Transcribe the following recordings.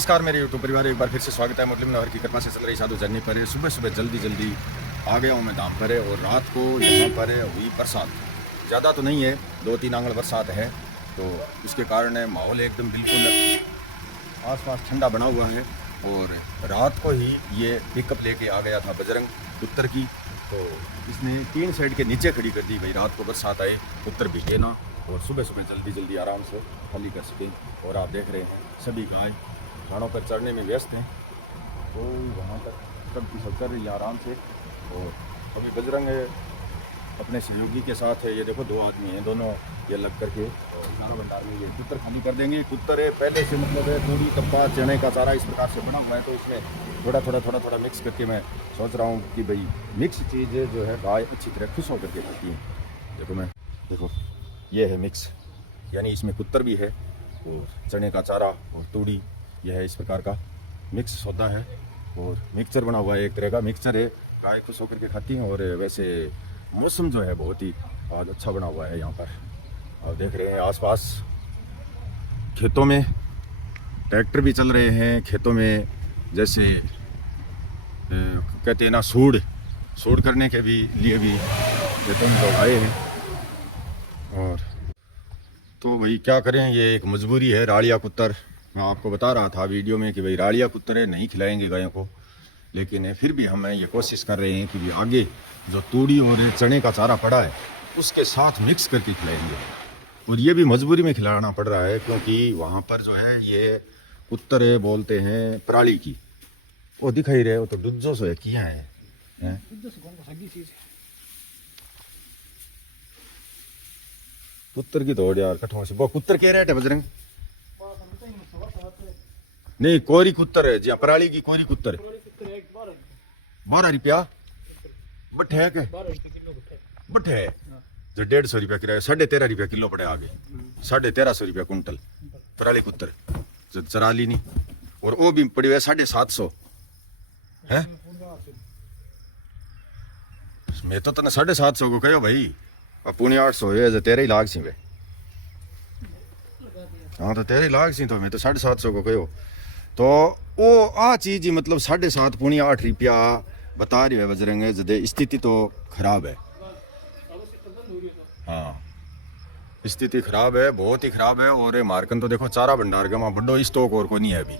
नमस्कार मेरे यूट्यूब परिवार, एक बार फिर से स्वागत है। मुस्लिम नहर की कृपा से चल रही साधु जर्नी पर। सुबह सुबह जल्दी आ गया हूँ मैं धाम पर, और रात को यहाँ पर हुई बरसात। ज़्यादा तो नहीं है, 2-3 आंगड़ बरसात है, तो उसके कारण माहौल एकदम बिल्कुल आसपास ठंडा बना हुआ है। और रात को ही ये पिकअप लेके आ गया था बजरंग उत्तर की, तो इसने 3 साइड के नीचे खड़ी कर दी भाई, रात को बरसात आए उत्तर भीगे ना, और सुबह सुबह जल्दी आराम से खाली कर सकें। और आप देख रहे हैं सभी गाय झाड़ों पर चढ़ने में व्यस्त हैं, तो वहाँ तक सब चल रही है आराम से। और अभी बजरंग अपने सहयोगी के साथ है, ये देखो 2 आदमी हैं, दोनों ये लग करके और चारा भंडार में ये कुत्तर खाली कर देंगे। कुत्तर है पहले से मतलब है थोड़ी कप्पा चने का चारा इस प्रकार से बना हुआ है, तो इसमें थोड़ा मिक्स करके मैं सोच रहा हूँ कि भाई मिक्स चीज़ जो है गाय अच्छी तरह खुश होकर के खाती है। देखो ये है मिक्स, यानी इसमें कुत्तर भी है और चने का चारा और तूड़ी, यह है इस प्रकार का मिक्स सौदा है। और मिक्सचर बना हुआ है, एक तरह का मिक्सचर है, गाय खुश होकर के खाती हैं। और वैसे मौसम जो है बहुत ही आज अच्छा बना हुआ है यहाँ पर। आप देख रहे हैं आसपास खेतों में ट्रैक्टर भी चल रहे हैं, खेतों में जैसे कहते हैं ना सूड़ करने के भी लिए भी खेतों में लोग आए हैं। और तो भाई क्या करें, ये एक मजबूरी है। राड़िया कुत्तर, मैं आपको बता रहा था वीडियो में कि भाई राड़िया कुत्तर है, नहीं खिलाएंगे गायों को, लेकिन फिर भी हम ये कोशिश कर रहे हैं कि भाई आगे जो तूड़ी और चने का चारा पड़ा है उसके साथ मिक्स करके खिलाएंगे। और ये भी मजबूरी में खिलाना पड़ रहा है, क्योंकि वहाँ पर जो है ये कुत्तर है, बोलते हैं पराली की, वो दिखाई रहे, वो तो डुज्जो सो है किया है। कुत्तर की दौड़ यार कठोर से, वो कुत्तर कह रेट है बजरंग? नहीं कोरी कुत्तर है जी, पराली की कोरी कुत्तर 12 रुपया बट है के बट है जो 150 रुपया किराया, 13.5 रुपया किलो पड़े आगे, 1350 रुपया कुंटल पराली कुत्तर जो चराली नहीं। और वो भी पड़ी हुई है 750 है। मैं तो 750 को कहो भाई, अब पुणे 800 है, जो 13 ही लाख सी वे। हाँ तो 13 लाख सी, तो मैं तो 750 को कहो, तो वो आ चीज ही मतलब 7.5 पुणे 8 रुपया बता रही है बजरंग। जदे स्थिति तो खराब है, हाँ स्थिति खराब है, बहुत ही खराब है। और मार्कन तो देखो चारा भंडार का वहाँ बड़ो स्टॉक और को नहीं है अभी।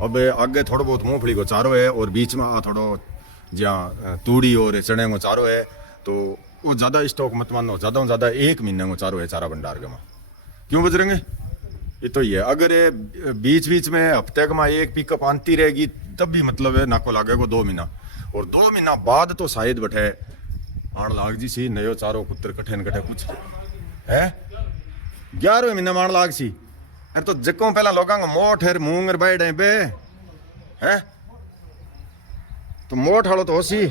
अब आगे थोड़ा बहुत मूंगफली को चारो है, और बीच में थोड़ो जहाँ तूड़ी और चने को चारो है, तो वो ज़्यादा स्टॉक मत मानो, ज़्यादा से ज़्यादा 1 महीने को चारो है चारा भंडार का। क्यों बजरेंगे ये तो ये अगर ये बीच में हफ्ते का एक पिकअप आती रहेगी तब भी मतलब है नाको लागेगा 2 महीना, और 2 महीना बाद तो शायद बैठे आण लाग जी सी नयो चारो कुत्तर कठे न कठे कुछ है 11वें महीने में आण लाग सी। अरे तो जको पहला लोगों को मोठ है मूंगर बैठ बे है, तो मोठ हालो तो होसी,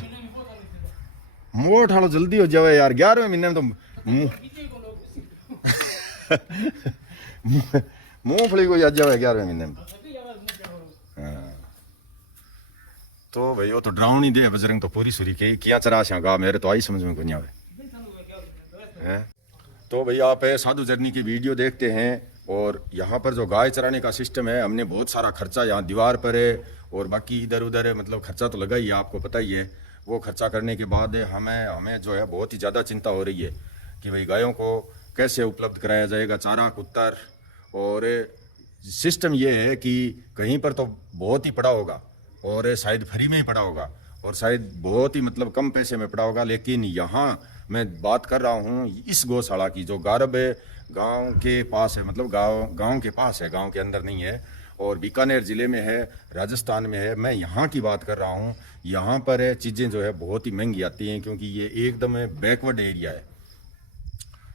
मोठ हालो जल्दी हो जावे यार। 11वें महीने में तो मूंगफली को याद जावे 11वें महीने में। हाँ तो भाई वो तो ड्राउन ही दे बजरंग, तो पूरी सूरी के किया चरा गा, मेरे तो आई समझ में को नहीं आवे है। तो भाई आप साधु जर्नी की वीडियो देखते हैं, और यहाँ पर जो गाय चराने का सिस्टम है, हमने बहुत सारा खर्चा यहाँ दीवार पर है और बाकी इधर उधर है, मतलब खर्चा तो लगा ही है, आपको पता ही है। वो खर्चा करने के बाद हमें जो है बहुत ही ज़्यादा चिंता हो रही है कि भाई गायों को कैसे उपलब्ध कराया जाएगा चारा कुत्तर। और सिस्टम ये है कि कहीं पर तो बहुत ही पड़ा होगा, और शायद फ्री में ही पड़ा होगा, और शायद बहुत ही मतलब कम पैसे में पड़ा होगा। लेकिन यहाँ मैं बात कर रहा हूँ इस गौशाला की, जो गारब गांव के पास है, मतलब गांव के पास है, गांव के अंदर नहीं है, और बीकानेर ज़िले में है, राजस्थान में है। मैं यहाँ की बात कर रहा हूँ। यहाँ पर चीज़ें जो है बहुत ही महंगी आती हैं, क्योंकि ये एकदम बैकवर्ड एरिया है।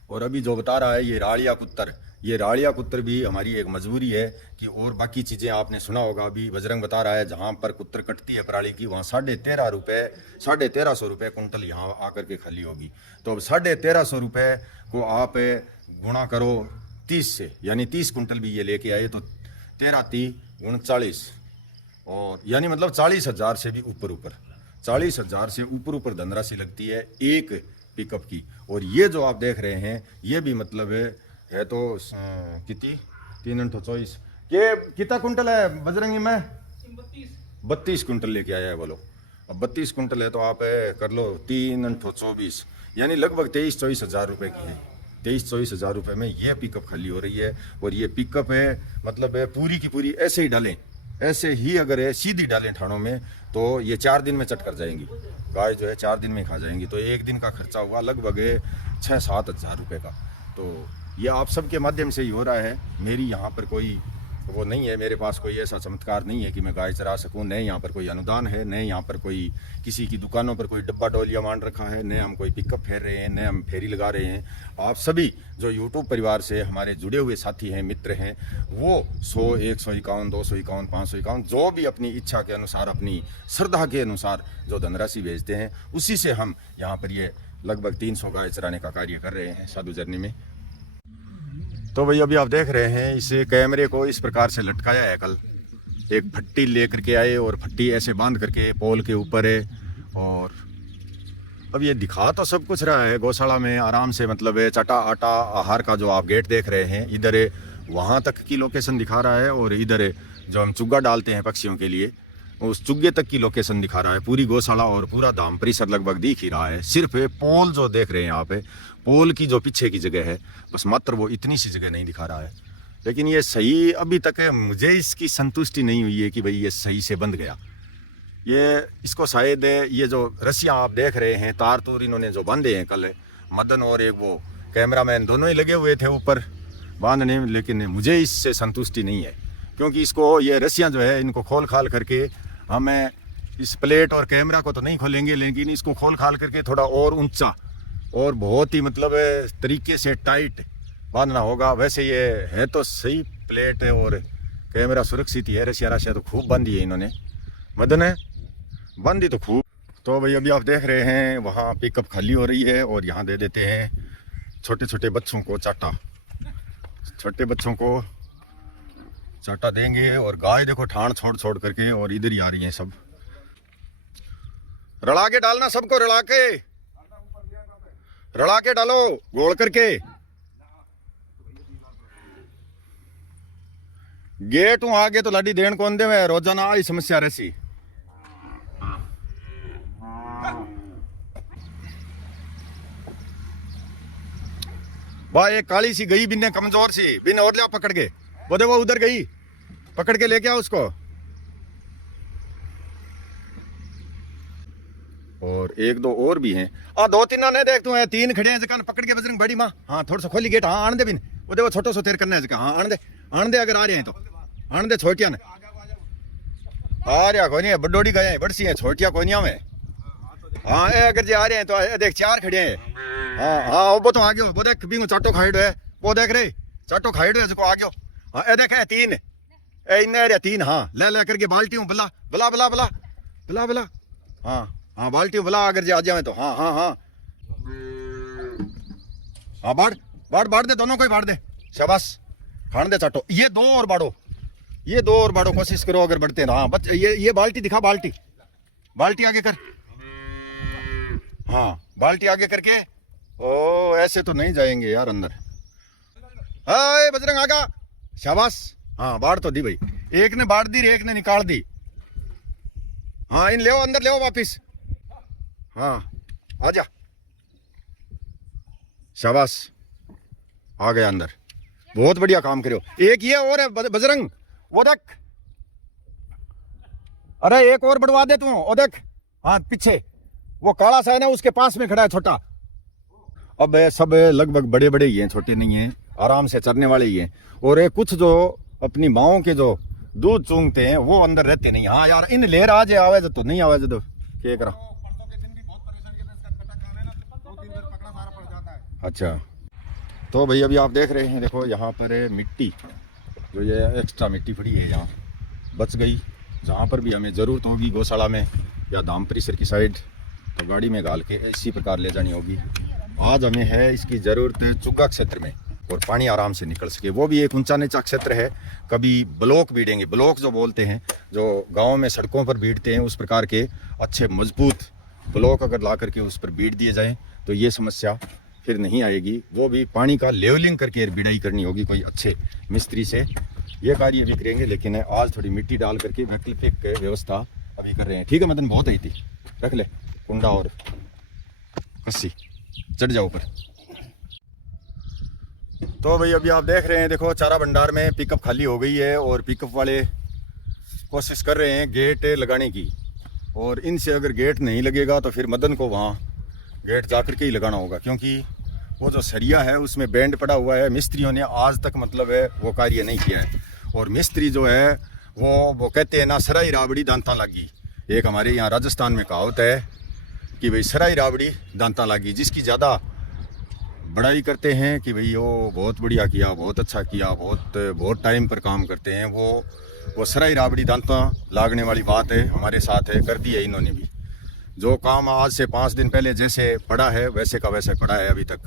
और अभी जो बता रहा है ये राड़िया कुत्तर, ये राड़िया कुत्तर भी हमारी एक मजबूरी है कि, और बाकी चीज़ें आपने सुना होगा, अभी बजरंग बता रहा है जहाँ पर कुत्तर कटती है पराली की, वहाँ 1350 रुपये कुंटल यहाँ आकर के खाली होगी। तो अब 1350 रुपये को आप गुणा करो 30 से, यानी 30 कुंटल भी ये लेके आए, तो 13×3=40, और यानी मतलब 40,000 से भी ऊपर 40,000 से ऊपर धनराशि लगती है एक पिकअप की। और ये जो आप देख रहे हैं ये भी मतलब है तो कितनी 3 × 24 ये कितना कुंटल है बजरंगी में? 32 कुंटल लेके आया है बोलो। अब 32 कुंटल है तो आप कर लो 3 × 24 यानी लगभग 23-24 हज़ार रुपये की है। 23-24 हज़ार रुपये में ये पिकअप खाली हो रही है। और ये पिकअप है मतलब है पूरी की पूरी ऐसे ही डालें, ऐसे ही अगर है सीधी डालें ठाणों में तो ये 4 दिन में चट कर जाएंगी। गाय जो है 4 दिन में खा जाएंगी। तो एक दिन का खर्चा हुआ लगभग 6-7 हज़ार रुपये का। तो ये आप सबके माध्यम से ही हो रहा है। मेरी यहाँ पर कोई वो नहीं है, मेरे पास कोई ऐसा चमत्कार नहीं है कि मैं गाय चरा सकूं। न यहाँ पर कोई अनुदान है, न यहाँ पर कोई किसी की दुकानों पर कोई डब्बा डोलिया मान रखा है, न हम कोई पिकअप फेर रहे हैं, न हम फेरी लगा रहे हैं। आप सभी जो यूट्यूब परिवार से हमारे जुड़े हुए साथी हैं, मित्र हैं, वो 100, 151, 251, 551 जो भी अपनी इच्छा के अनुसार, अपनी श्रद्धा के अनुसार जो धनराशि भेजते हैं, उसी से हम यहाँ पर ये लगभग 300 गाय चराने का कार्य कर रहे हैं साधु जर्नी में। तो भाई अभी आप देख रहे हैं इस कैमरे को इस प्रकार से लटकाया है। कल एक फट्टी लेकर के आए और फट्टी ऐसे बांध करके पोल के ऊपर है। और अब ये दिखा तो सब कुछ रहा है गौशाला में आराम से, मतलब है चटा आटा आहार का जो आप गेट देख रहे हैं, इधर वहाँ तक की लोकेशन दिखा रहा है और इधर जो हम चुग्गा डालते हैं पक्षियों के लिए उस चुग्गे तक की लोकेशन दिखा रहा है। पूरी गौशाला और पूरा धाम परिसर लगभग दिख ही रहा है। सिर्फ पोल जो देख रहे हैं यहाँ पे, पोल की जो पीछे की जगह है, बस मात्र वो इतनी सी जगह नहीं दिखा रहा है। लेकिन ये सही अभी तक है, मुझे इसकी संतुष्टि नहीं हुई है कि भाई ये सही से बंध गया। ये इसको शायद ये जो रस्सियाँ आप देख रहे हैं, तार तूर इन्होंने जो बांधे हैं, कल मदन और एक वो कैमरामैन दोनों ही लगे हुए थे ऊपर बांधने, लेकिन मुझे इससे संतुष्टि नहीं है। क्योंकि इसको ये रस्सियाँ जो है इनको खोल खाल करके हमें इस प्लेट और कैमरा को तो नहीं खोलेंगे, लेकिन इसको खोल खाल करके थोड़ा और ऊंचा और बहुत ही मतलब तरीके से टाइट बांधना होगा। वैसे ये है तो सही प्लेट है और कैमरा सुरक्षित ही है। रसिया तो खूब बांधी है इन्होंने, मदन है बांधी तो खूब। तो भाई अभी आप देख रहे हैं वहाँ पिकअप खाली हो रही है और यहाँ दे देते हैं छोटे छोटे बच्चों को चाटा। छोटे बच्चों को चाटा देंगे और गाय देखो ठाण छोड़ छोड़ करके और इधर ही आ रही है सब। रला के डालना, सबको रला के डालो गोल करके। गेट हूं आगे तो लाडी देन कौन दे में रोजाना आई समस्या रहसी। भाई एक काली सी गई बिन्ने कमजोर सी बिन और लिया पकड़ के, वो देखो उधर गई, पकड़ के लेके आओ उसको। और एक दो और भी हैं, 2-3 ने देख तू है, 3 खड़े हैं जकान पकड़ के बजरंग बड़ी माँ। हाँ थोड़ा सा खोली गेट, हाँ आन दे बिन, वो देखो छोटो सो तेर करना है जका। हाँ आन दे अगर आ रहे हैं तो आन दे। छोटिया ने आ रहा कोई नहीं है, बडोड़ी गए हैं, बड़सी है छोटिया कोई नहीं में। हाँ अगर जे आ रहे हैं तो देख 4 खड़े हैं। हाँ वो तो आ गयो, वो देख बिंगो चाटो खाइड है, वो देख रे चाटो खाइड है जो आ गयो। हाँ ए देख 3 इन्ने 3। हाँ ले करके बाल्टी हूँ बला बला बला बला बला बला। हाँ बाल्टी बला अगर जे आ जाए तो। हाँ बाढ़ दे, दोनों को ही बाढ़ दे, शाबाश खान दे चाटो। ये 2 और बाढ़ो, कोशिश करो अगर बढ़ते हैं। हाँ बच ये बाल्टी दिखा, बाल्टी आगे कर। हाँ बाल्टी आगे करके। ओ ऐसे तो नहीं जाएंगे यार अंदर। हाय बजरंग आगा, शाबाश। हाँ बाढ़ तो दी भाई, एक ने बाढ़ दी, एक ने निकाल दी। हाँ इन ले अंदर ले वापिस। हाँ आजा, शाबाश आ गया अंदर, बहुत बढ़िया काम करो। एक ये और है बजरंग, वो देख, अरे एक और बढ़वा दे तू, वो देख। हाँ पीछे वो काला सा है ना, उसके पास में खड़ा है छोटा। अब सब लगभग बड़े बड़े ही हैं, छोटे नहीं हैं, आराम से चरने वाले ही हैं। और कुछ जो अपनी माओं के जो दूध चूंगते हैं वो अंदर रहते नहीं। हाँ यार इन लेर आज आवाज तो नहीं आवाज तो क्या करा। अच्छा तो भाई अभी आप देख रहे हैं, देखो यहाँ पर मिट्टी जो ये एक्स्ट्रा मिट्टी पड़ी है, यहाँ बच गई। जहाँ पर भी हमें ज़रूरत होगी गौशाला में या धाम परिसर की साइड, तो गाड़ी में डाल के इसी प्रकार ले जानी होगी। आज हमें है इसकी ज़रूरत चुग्गा क्षेत्र में, और पानी आराम से निकल सके। वो भी एक ऊंचा नीचा क्षेत्र है। कभी ब्लॉक बीडेंगे, ब्लॉक जो बोलते हैं, जो गाँव में सड़कों पर बीटते हैं, उस प्रकार के अच्छे मजबूत ब्लॉक अगर ला करके उस पर बीट दिए जाएँ तो ये समस्या फिर नहीं आएगी। वो भी पानी का लेवलिंग करके बिडाई करनी होगी कोई अच्छे मिस्त्री से, ये कार्य भी करेंगे, लेकिन आज थोड़ी मिट्टी डाल करके वैकल्पिक व्यवस्था अभी कर रहे हैं। ठीक है मदन, बहुत आई थी, रख ले कुंडा और कस्सी, चढ़ जाओ ऊपर। तो भाई अभी आप देख रहे हैं, देखो चारा भंडार में पिकअप खाली हो गई है और पिकअप वाले कोशिश कर रहे हैं गेट लगाने की, और इनसे अगर गेट नहीं लगेगा तो फिर मदन को वहाँ गेट जा कर के ही लगाना होगा, क्योंकि वो जो सरिया है उसमें बैंड पड़ा हुआ है। मिस्त्रियों ने आज तक मतलब है वो कार्य नहीं किया है, और मिस्त्री जो है वो कहते हैं ना, सराई राबड़ी दांता लागी। एक हमारे यहाँ राजस्थान में कहावत है कि भाई सराई राबड़ी दांता लागी, जिसकी ज़्यादा बड़ाई करते हैं कि भाई वो बहुत बढ़िया किया, बहुत अच्छा किया, बहुत टाइम पर काम करते हैं, वो सराई राबड़ी दांता लागने वाली बात है हमारे साथ है, कर दी है इन्होंने भी। जो काम आज से 5 दिन पहले जैसे पड़ा है वैसे का वैसे पड़ा है, अभी तक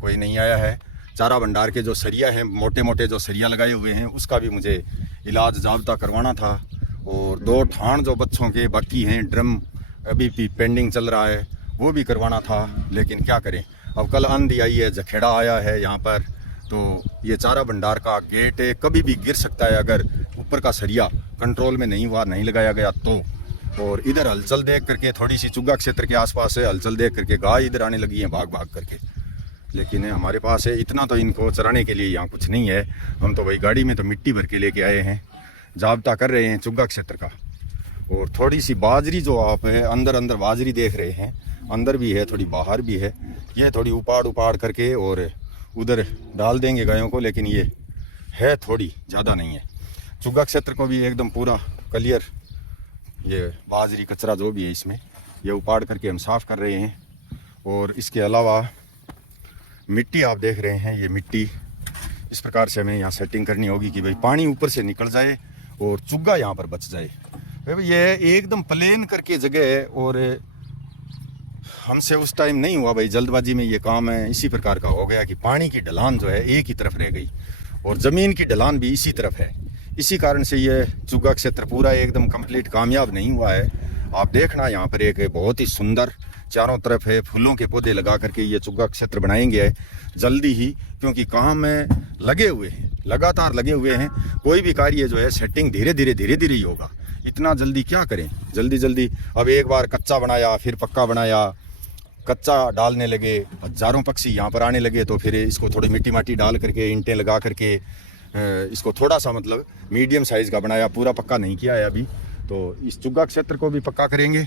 कोई नहीं आया है। चारा भंडार के जो सरिया हैं, मोटे मोटे जो सरिया लगाए हुए हैं, उसका भी मुझे इलाज जाब्ता करवाना था, और 2 ठाण जो बच्चों के बाकी हैं, ड्रम अभी भी पेंडिंग चल रहा है, वो भी करवाना था। लेकिन क्या करें, अब कल आंधी आई है, जखेड़ा आया है यहाँ पर, तो ये चारा भंडार का गेट कभी भी गिर सकता है अगर ऊपर का सरिया कंट्रोल में नहीं हुआ, नहीं लगाया गया तो। और इधर हलचल देख करके, थोड़ी सी चुग्गा क्षेत्र के आसपास है, हलचल देख करके गाय इधर आने लगी है भाग भाग करके, लेकिन हमारे पास है इतना तो इनको चराने के लिए यहाँ कुछ नहीं है। हम तो भाई गाड़ी में तो मिट्टी भर के लेके आए हैं, जाब्ता कर रहे हैं चुग्गा क्षेत्र का। और थोड़ी सी बाजरी जो आप है अंदर अंदर बाजरी देख रहे हैं, अंदर भी है थोड़ी बाहर भी है, ये थोड़ी उपाड़ करके और उधर डाल देंगे गायों को, लेकिन ये है थोड़ी, ज़्यादा नहीं है। चुग्गा क्षेत्र को भी एकदम पूरा क्लियर, ये बाजरी कचरा जो भी है इसमें ये उपाड़ करके हम साफ़ कर रहे हैं। और इसके अलावा मिट्टी आप देख रहे हैं, ये मिट्टी इस प्रकार से हमें यहाँ सेटिंग करनी होगी कि भाई पानी ऊपर से निकल जाए और चुग्गा यहाँ पर बच जाए। भाई ये एकदम प्लेन करके जगह है, और हमसे उस टाइम नहीं हुआ भाई, जल्दबाजी में ये काम है इसी प्रकार का हो गया कि पानी की ढलान जो है एक ही तरफ रह गई और ज़मीन की ढलान भी इसी तरफ है। इसी कारण से ये चुग्गा क्षेत्र पूरा एकदम कंप्लीट कामयाब नहीं हुआ है। आप देखना यहाँ पर एक बहुत ही सुंदर चारों तरफ है फूलों के पौधे लगा करके ये चुग्गा क्षेत्र बनाएंगे जल्दी ही, क्योंकि काम में लगे हुए हैं, लगातार लगे हुए हैं। कोई भी कार्य जो है सेटिंग धीरे धीरे ही होगा, इतना जल्दी क्या करें। जल्दी अब एक बार कच्चा बनाया फिर पक्का बनाया, कच्चा डालने लगे, हजारों पक्षी यहाँ पर आने लगे, तो फिर इसको थोड़ी मिट्टी डाल करके ईंटें लगा करके इसको थोड़ा सा मतलब मीडियम साइज़ का बनाया, पूरा पक्का नहीं किया है अभी। तो इस चुग्गा क्षेत्र को भी पक्का करेंगे,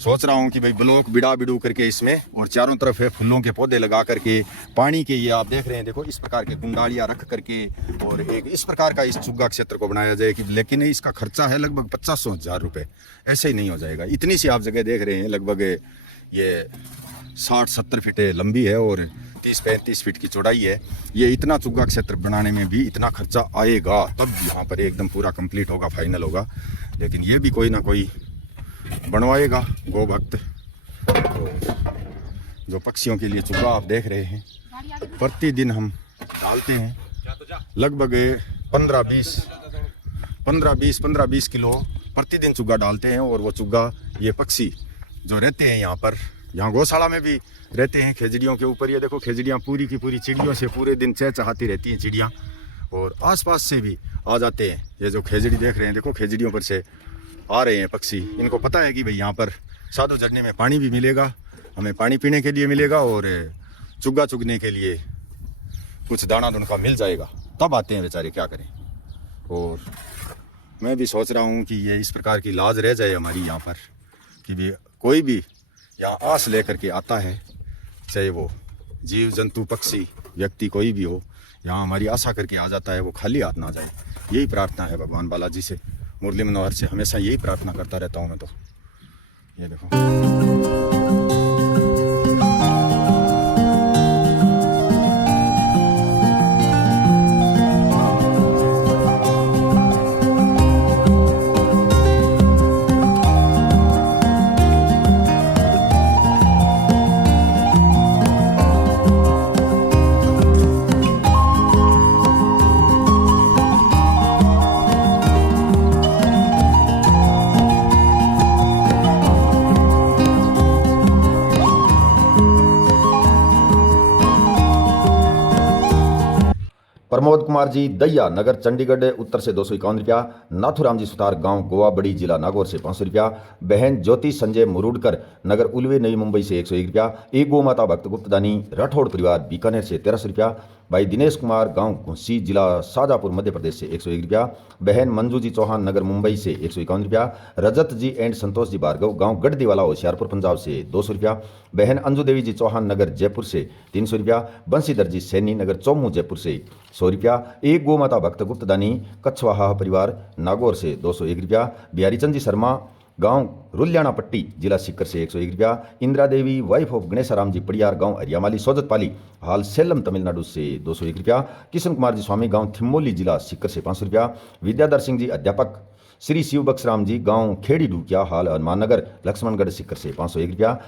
सोच रहा हूँ कि भाई ब्लॉक बिड़ू करके इसमें, और चारों तरफ है फूलों के पौधे लगा करके, पानी के ये आप देख रहे हैं, देखो इस प्रकार के कुंडालियाँ रख करके, और एक इस प्रकार का इस चुग्गा क्षेत्र को बनाया जाए कि, लेकिन इसका खर्चा है लगभग 500,000 रुपये, ऐसे ही नहीं हो जाएगा। इतनी सी आप जगह देख रहे हैं, लगभग ये 60-70 फीट लंबी है और 30-35 फीट की चौड़ाई है। ये इतना चुग्गा क्षेत्र बनाने में भी इतना खर्चा आएगा, तब यहाँ पर एकदम पूरा कंप्लीट होगा, फाइनल होगा। लेकिन ये भी कोई ना कोई बनवाएगा गो भक्त। जो पक्षियों के लिए चुग्गा आप देख रहे हैं, प्रतिदिन हम डालते हैं लगभग 15-20 किलो प्रतिदिन चुग्गा डालते हैं। और वो चुग्गा ये पक्षी जो रहते हैं यहाँ पर, यहाँ गौशाला में भी रहते हैं खेजड़ियों के ऊपर, ये देखो खेजड़ियाँ पूरी की पूरी चिड़ियों से पूरे दिन चहचहाती रहती हैं चिड़ियाँ, और आसपास से भी आ जाते हैं। ये जो खेजड़ी देख रहे हैं, देखो खेजड़ियों पर से आ रहे हैं पक्षी। इनको पता है कि भाई यहाँ पर साधु झरने में पानी भी मिलेगा, हमें पानी पीने के लिए मिलेगा और चुग्गा चुगने के लिए कुछ दाना उनका मिल जाएगा, तब आते हैं बेचारे, क्या करें। और मैं भी सोच रहा हूँ कि ये इस प्रकार की लाज रह जाए हमारी यहाँ पर कि भी कोई भी यहाँ आस लेकर के आता है, चाहे वो जीव जंतु पक्षी व्यक्ति कोई भी हो, यहाँ हमारी आशा करके आ जाता है, वो खाली हाथ ना जाए। यही प्रार्थना है भगवान बालाजी से, मुरली मनोहर से हमेशा यही प्रार्थना करता रहता हूँ मैं तो। ये देखो कुमार जी दैया नगर चंडीगढ़ उत्तर से 251 रुपया। नाथुराम जी सुतार गांव गोवा बड़ी जिला नागौर से 500 रुपया। बहन ज्योति संजय मुरुडकर नगर उलवे नई मुंबई से 101 रुपया। एक गो माता भक्त गुप्तदानी राठौड़ परिवार बीकानेर से 1300 रुपया। भाई दिनेश कुमार गांव घुस्सी जिला शाजापुर मध्य प्रदेश से 101 रुपया। बहन मंजू जी चौहान नगर मुंबई से 151 रुपया। रजत जी एंड संतोष जी भार्गव गांव गढ़दीवाला होशियारपुर पंजाब से 200 रुपया। बहन अंजू देवी जी चौहान नगर जयपुर से 300 रुपया। बंशीधर जी सैनी नगर चौमू जयपुर से 100 रुपया। एक गो माता भक्त गुप्तदानी कछवाहा परिवार नागौर से 201 रुपया। बिहारी चंद जी शर्मा गांव रुल्याना पट्टी जिला सीकर से 101 रुपया। इंदिरा देवी वाइफ ऑफ गणेशाराम जी पड़ियार गांव हरियामाली सोजतपाली हाल सेलम तमिलनाडु से 201 रुपया। किशन कुमार जी स्वामी गांव थिम्मोली जिला सीकर से 500 रुपया। विद्याधर सिंह जी अध्यापक श्री शिव बख्शराम जी गांव खेड़ी डूकिया हाल हनुमान नगर लक्ष्मणगढ़ सीकर से 501 रुपया।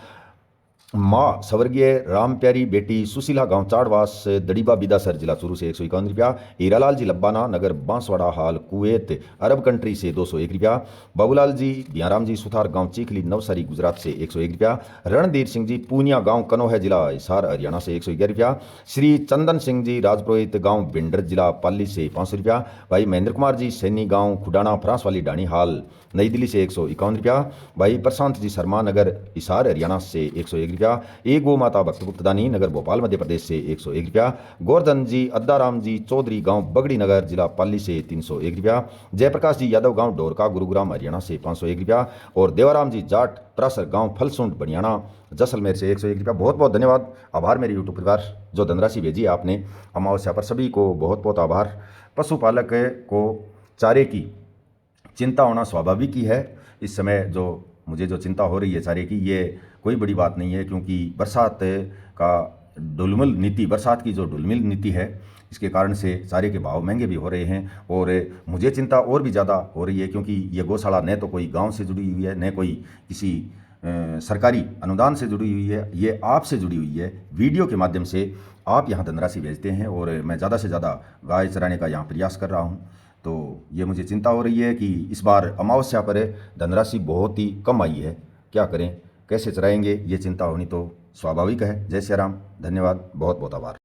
माँ स्वर्गीय राम प्यारी बेटी सुशीला गांव चाड़वास दड़ीबा बिदासर जिला चूरू से 151 रुपया। हीरालाल जी लब्बाना नगर बांसवाड़ा हाल कुवैत अरब कंट्री से 201 रुपया। बाबूलाल जी बियाराम जी सुथार गांव चीखली नवसारी गुजरात से 101 रुपया। रणधीर सिंह जी पूनिया गांव कनौह जिला हिसार हरियाणा से 111 रुपया। श्री चंदन सिंह जी राजपुरोहित गांव भिंडर जिला पाली से 500 रुपया। भाई महेंद्र कुमार जी सैनी गांव खुडाना फ्रांस वाली डाणी हाल नई दिल्ली से 151 रुपया। भाई प्रशांत जी शर्मा नगर हिसार हरियाणा से 101 रुपया। एक गो माता भक्त गुप्तदानी नगर भोपाल मध्य प्रदेश से 101 रुपया। गोवर्धन जी अद्दाराम जी चौधरी गांव बगड़ी नगर जिला पाली से 301 रुपया। जयप्रकाश जी यादव गांव ढोरका गुरुग्राम हरियाणा से 501 रुपया। और देवाराम जी जाट प्रासर गांव फलसुंड बनियाना जैसलमेर से 101 रुपया। बहुत बहुत धन्यवाद, आभार मेरे यूट्यूब परिवार जो धनराशि भेजी आपने अमावस्या पर, सभी को बहुत बहुत आभार। पशुपालक को चारे की चिंता होना स्वाभाविक ही है। इस समय जो मुझे जो चिंता हो रही है चारे की, ये कोई बड़ी बात नहीं है, क्योंकि बरसात का ढुलमुल नीति, बरसात की जो ढुलमुल नीति है, इसके कारण से चारे के भाव महंगे भी हो रहे हैं। और मुझे चिंता और भी ज़्यादा हो रही है, क्योंकि ये गौशाला न तो कोई गांव से जुड़ी हुई है, न कोई किसी सरकारी अनुदान से जुड़ी हुई है, ये आपसे जुड़ी हुई है। वीडियो के माध्यम से आप यहाँ धनराशि भेजते हैं और मैं ज़्यादा से ज़्यादा गाय चराने का यहाँ प्रयास कर रहा हूँ। तो ये मुझे चिंता हो रही है कि इस बार अमावस्या पर धनराशि बहुत ही कम आई है, क्या करें, कैसे चराएंगे, ये चिंता होनी तो स्वाभाविक है। जय श्री राम, धन्यवाद, बहुत बहुत आभार।